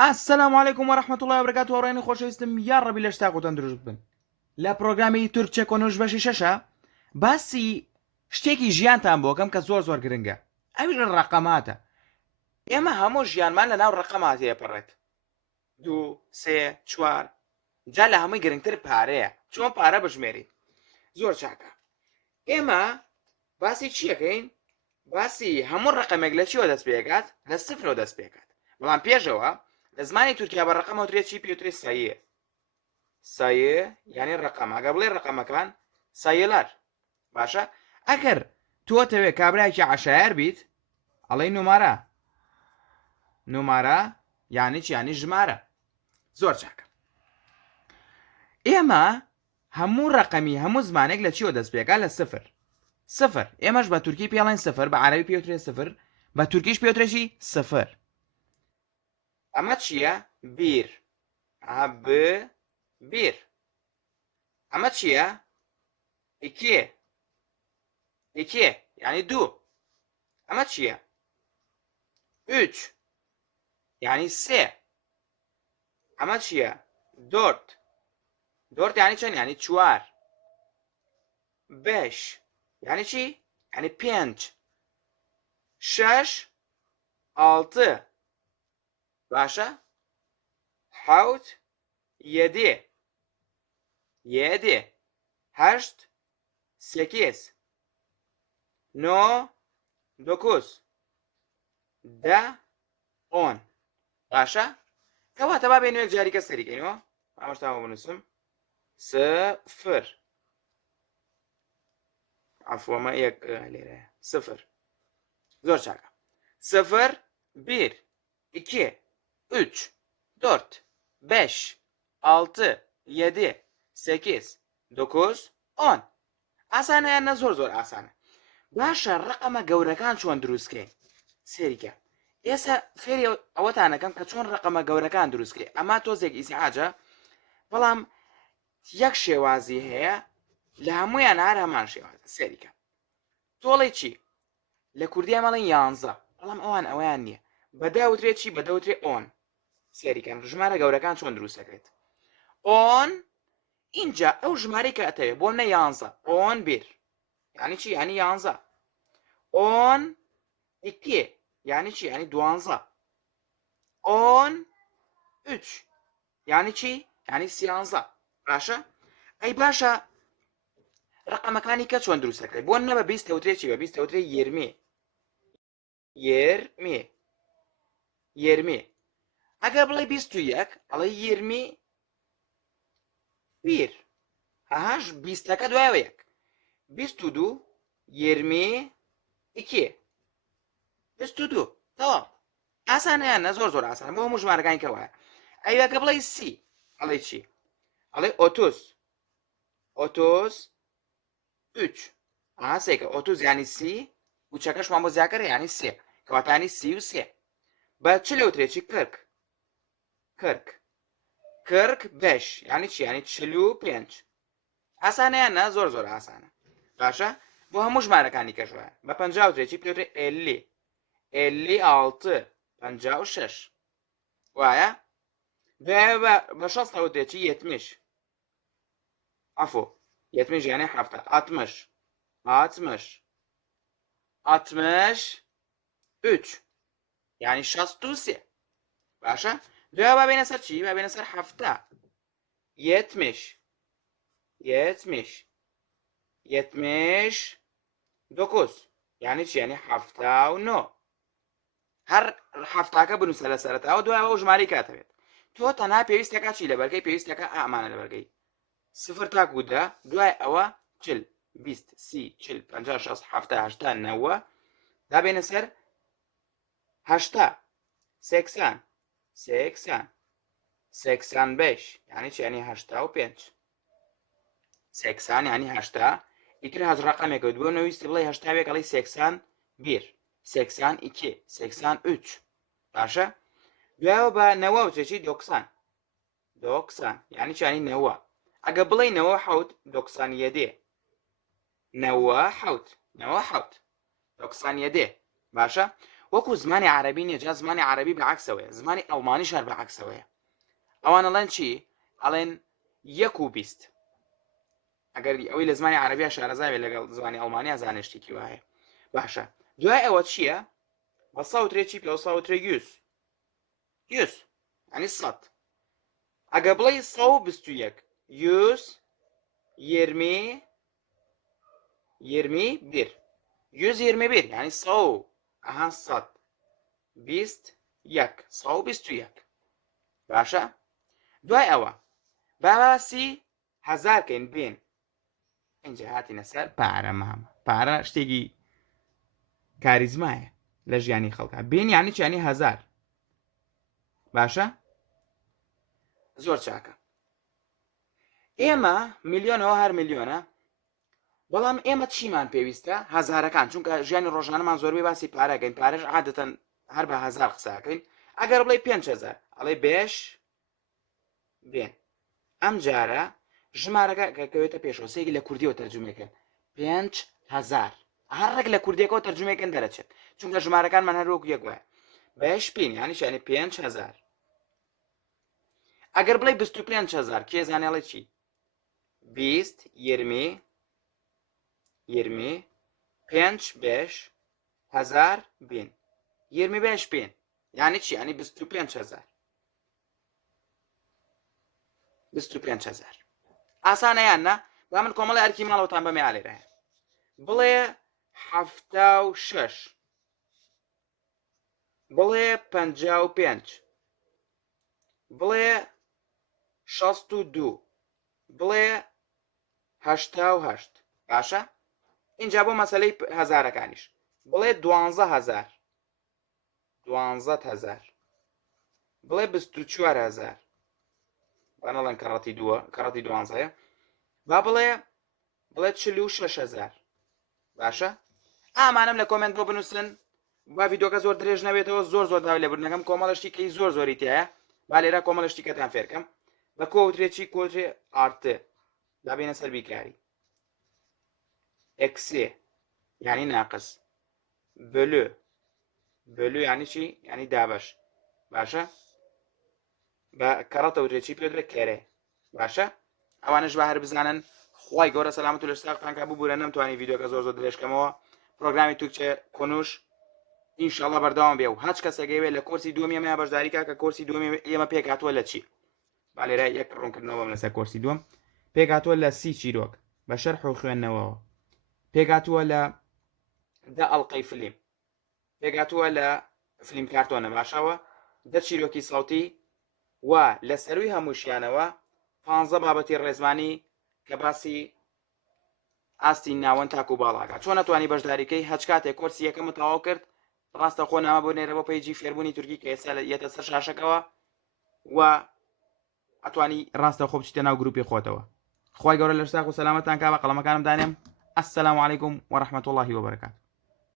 السلام عليكم ورحمة الله وبركاته وڕێنی خۆشەویستم یان ڕەبی لە شتاقوتەن دروست بن لە پرۆگرامی تورکچە کۆنۆژ بەشی شەشە باسی شتێکی ژیانتان بۆکەم کە زۆر گرنگە ئەوی ڕقەماتە ئێمە هەموو ژیانمان لە ناو ڕقەماتەیە پەڕێت 2 3 4 جا لە هەمووی گرنگتر پارەیە چۆن پارە بژمێریت زۆر چاکە ئێمە باسی چیەکەین باسی هەموو ڕقەمێک لە چیوە دەست پێکات لە سفرەوە دەست پێکات بەڵام پێشەوە لە زمانی تورکیا بە ڕقەمەوە درێت چی پێوترێت سایە یعنی ڕقەم ئەگە بڵێ ڕقەمەکان سایەلار باشە ئەگەر تۆتەوێت کابراایکی عەشایەر بیت ئەڵێی نومارە یعنی چی یعنی ژمارە زۆر چاکە ئێمە هەموو ڕقەمی هەموو زمانێک لە چیوە دەست پێکات لە سفر ئێمەش بە تورکی پێڵێن سفر بە عەرەبی پێوترێت سفر بە تورکیش پێوترێکی سفر ئەمە چییە؟ بیر بیر ئەمە چییە؟ ئیکێ یعنی دوو ئەمە چییە؟ ئوچ یعنی سێ ئەمە چییە؟ دۆرت یعنی چەند یعنی چوار بێش یعنی چی؟ یعنی پێنج شەش ئاڵتە باشە حەوت یەدێ هەشت سێکێز نۆ دۆکۆز دە ئۆن باشە کەواتە با بێنێک جاریکە سەریکەینەوە ئامۆژتاوە بنووسم سفر عەفوەمە یەک لێرەیە سفر زۆر چاکە سفر بیر ئیکێ ئوچ دۆرت بێش ئاڵتە یەدێ سێکێز دۆکۆز ئۆن ئاسانە یان نە زۆر ئاسانە باشە ڕقەمە گەورەکان چۆن دروستکەین سێریکە ئێستا فێری ئەوەتانەکەم کە چۆن ڕقەمە گەورەکان دروستکەی ئەما تۆزێک ئیسعاجە بەڵام یەک شێوازی هەیە لە هەمویان هەر هەمان شێوازە سێریکە تۆڵی چی لە کوردی مەڵێن 11 بەڵام ئەویان نییە بەداوترێت چی بەدەوترێت ئۆن سێریکەن ژمارە گەورەکان چۆن دروستەکرێت ئۆن اینجا ئەو ژمارەی کە ئەتەوێت بۆ منە 11 ئۆن بیر یعنی چی یعنی 11 ئۆن ئیکێ یعنی چی یعنی 12 ئۆن ئوچ یعنی چی یعنی 13 باشە ئەی باشە ڕقەمەکانی کە چۆن دروستەکرێت بۆ نە بە 20 تەوترێت چی بە 20 تەوترێت یێرمێ ئەگەر بڵێ 21 ئەڵێ یێرمی بیر ئەهاش 20ەکە دوایەوە یەک 22 یێرمی ئیکێ 22 تەواو ئاسانەیان نە زۆر ئاسانە بۆ هەموو ژمارەکانی کەوایە ئەوەکە بڵێ سی ئەڵێ چی ئەڵێ ئۆتۆز ئوچ ئاها سێکە ئۆتۆز یانی سی وچەکەشمان بۆ زیاکەرە یانی سێ کەواتانی سی و سێ بە چ لەوترێکی کڕک بەش یعنی چی یعنی 45 ئاسانەیان نە زۆر ئاسانە باشە بۆ هەموو ژمارەکانی کەشوایە بە 50 وترێکی پێوترێ ئێلی ئاڵتە 56 وایە بە 60 وترێکی یەتمیش عەفو یەتمیش یعنی هەفتە ئاتمش ئوچ یعنی 63 باشە دوای با بینە سەر چی با بینە سەر هەفتە یەتمیش دۆکۆز یعنی چی یعنی 79 هەر هەفتاکە بنووسە لە سەرەتاوە دوای ئەو ژمارەی کاتەوێت تۆ تەنها پێویستەکە چی لەبەرگەی پێویستەکە ئامانە لەبەرگەی سفر تاکو دە دوای ئەوە 40 20 30 40 50 60 70 80 90 دابێنە سەر 80 65 یعنی چی یعنی 85 80 یعنی 80 ئیتر هەز ڕقەمێکە دووە نەویستی بڵێ 80 وێک ئەڵێی 82 83 باشە دوایەوە بە 90 وترێکی دۆکسان یعنی چی یعنی 90 ئەگە بڵێ 97 دۆکسان یەدێ 97 دۆکسان یەدێ باشە وەکو زمانی عربی نیە، جا زمانی عربی بەعکسەوەیە، زمانی ئەڵمانیش هەر بەعکسەوەیە. ئەوان ئەڵێن چی؟ ئەڵێن 1:20. ئەگەر ئەوەی لە زمانی عربیە شارەزاوێ لەگەڵ زمانی ئەڵمانیا زانشتێکی وایە. باشە، دوای ئەوە چییە؟ بە ساوترێکی پێ ساوترێ یوس ئەنی سەد. ئەگە بڵێ 121 یوس 21 121 یعنی 100 ئەها 121 باشە. دوای ئەوە باسی هەزارکەین بێن. اینجا هاتینە سەر پارە مامە. پارە شتێکی کاریزمایە لە ژیانی خەڵکە. بێن یانی چیانی هەزار. باشە؟ زۆر چاکە. ئێمە میلیۆنەوە هەر میلیۆنە، بەڵام ئێمە چیمان پێویستە؟ هەزارەکان، چونکە ژیانی ڕۆژانەمان زۆربەی باسی پارەکەین. پارەش عادەتەن هەر بە هەزار قساکەین. ئەگەر بڵێ 5,000 ئەڵێ بێش بێن. ئەم جارە ژمارەکە کەوێتە پێشەوە سێکی لە کوردیەوە تەرجمەکەن 5,000 هەرێک لە کوردیەکەەوە تەرجمەکەن دەرەچێت، چونکە ژمارەکانمان هەروەکو یەک وایە. بەش پێین یانی شانی 5,000. ئەگەر بڵێ 25,000 کێ زانێڵێ چی؟ 20 20 5 بێش 1000 بین 20 بێش بین یانی چی؟ یانی 25,000. 25,000 ئاسانە یان نا؟ با من کۆمەڵی ئەرکی ماڵەوەتان بەمێ ئالێرەیە. بڵێ 76 بڵێ 55 بڵێ 62 بڵێ 88. باشە؟ اینجا بۆ مەسەلەی هەزارەکانیش بڵێ 12,000 بڵێ 24,000 بەنەڵەن کەڕەتی 12ە با بڵێ 46,000. باشە؟ ئامانم لە کۆمنت بۆ بنووسن با ڤیدۆکە زۆر درێژ نەبێتەوە، زۆر داوای لێبوردنەکەم کۆمەڵشتی کەی زۆری تایە. با لێرە کۆمەڵشتی کەتان فێرکەم بە کۆوترێکی کۆترێ ئارتێ دابێنە سەر بیکاری. ئەکسێ یعنی ناقص، بەلو یعنی چی؟ یعنی دابەش. باشە؟ بە کەڕەتەوترێکی پێدرێت کەرێ. باشە؟ ئەوانش بە هەر بزانن. خوای گەورە سەلامەت و لەشتاقتانکە ببوورە نەمتوانی ڤیدۆکە زۆر درێژکەمەوە. پرۆگرامی تورکچە کۆنوش ئینشاءڵڵا بەردەوام بێ و هەچ کەسێکەوێت لە کۆرسی دووەم ئێمە بەشداریکە کە کۆرسی دووەم ئێمە پێکهاتووە لە چی؟ با لێرە یەک ڕوونکردنەوەم لەسەر کۆرسی دووەم پێکهاتووە لە 30 چیرۆک بە شەرح و خوێندنەوەەوە، پێکهاتووە لە 10 ئەڵقەی فلیم، پێکهاتووە لە فلیم کارتۆنە. باشەوە 10 چیرۆکی ساوتی و لە سەروی هەمووشیانەوە 15 بابەتی ڕێزمانی کە باسی ئاستی ناوەن تاکو باڵاکە. چۆن نەتوانی بەشداریکەی هەچ کاتێک کۆرسی یەکەمت تەواو کرد ڕاستە خۆ نامە بۆ نێرە بۆ پەیجی فێربوونی تورکی کە ئێستا یەتە سەر شاشەکەەوە و ئەتوانی ڕاستە خۆ بچیتە ناو گروپی خۆتەوە. خوای گەورە لەشتاق و سەلامەتان کا بە قەڵەمەکانم دانێم. السلام علیکم ورحمة الله وبركاته.